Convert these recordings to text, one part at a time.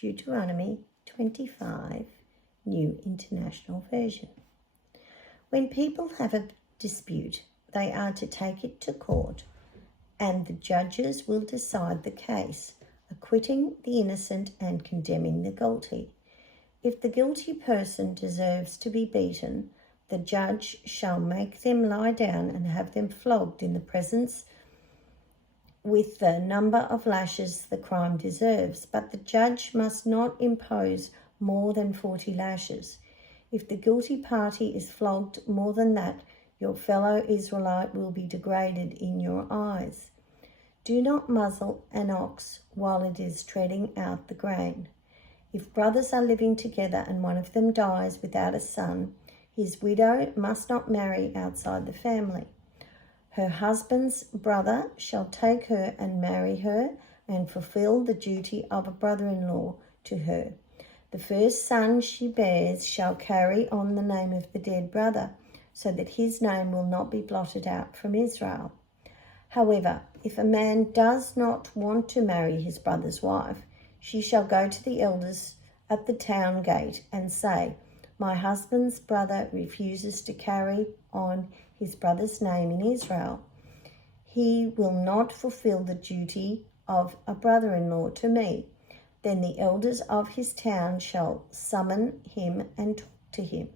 Deuteronomy 25, New International Version. When people have a dispute, they are to take it to court, and the judges will decide the case, acquitting the innocent and condemning the guilty. If the guilty person deserves to be beaten, the judge shall make them lie down and have them flogged in the presence with the number of lashes the crime deserves, but the judge must not impose more than 40 lashes. If the guilty party is flogged more than that, your fellow Israelite will be degraded in your eyes. Do not muzzle an ox while it is treading out the grain. If brothers are living together and one of them dies without a son, his widow must not marry outside the family. Her husband's brother shall take her and marry her and fulfill the duty of a brother-in-law to her. The first son she bears shall carry on the name of the dead brother, so that his name will not be blotted out from Israel. However, if a man does not want to marry his brother's wife, she shall go to the elders at the town gate and say, "My husband's brother refuses to carry on his brother's name in Israel. He will not fulfill the duty of a brother-in-law to me." Then the elders of his town shall summon him and talk to him.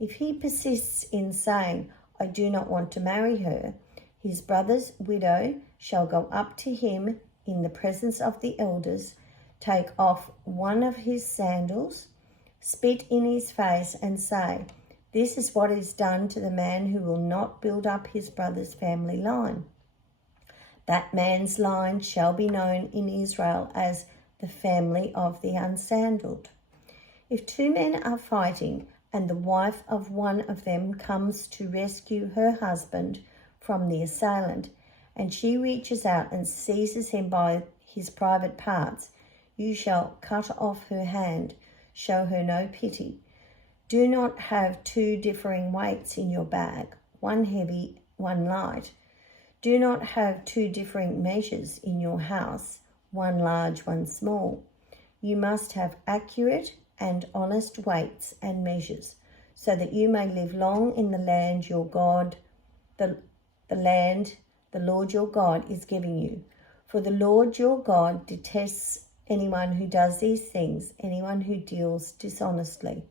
If he persists in saying, "I do not want to marry her," his brother's widow shall go up to him in the presence of the elders, take off one of his sandals, spit in his face, and say, "This is what is done to the man who will not build up his brother's family line." That man's line shall be known in Israel as the family of the unsandaled. If two men are fighting and the wife of one of them comes to rescue her husband from the assailant, and she reaches out and seizes him by his private parts, you shall cut off her hand. Show her no pity. Do not have two differing weights in your bag, one heavy, one light. Do not have two differing measures in your house, one large, one small. You must have accurate and honest weights and measures, so that you may live long in the land your God, the land the Lord your God is giving you. For the Lord your God detests anyone who does these things, anyone who deals dishonestly.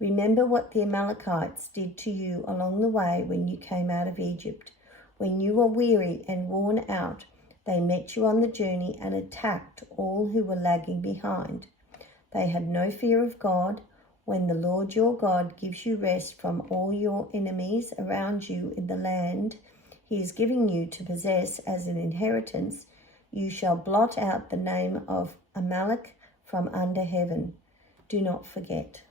Remember what the Amalekites did to you along the way when you came out of Egypt. When you were weary and worn out, they met you on the journey and attacked all who were lagging behind. They had no fear of God. When the Lord your God gives you rest from all your enemies around you in the land he is giving you to possess as an inheritance, you shall blot out the name of Amalek from under heaven. Do not forget.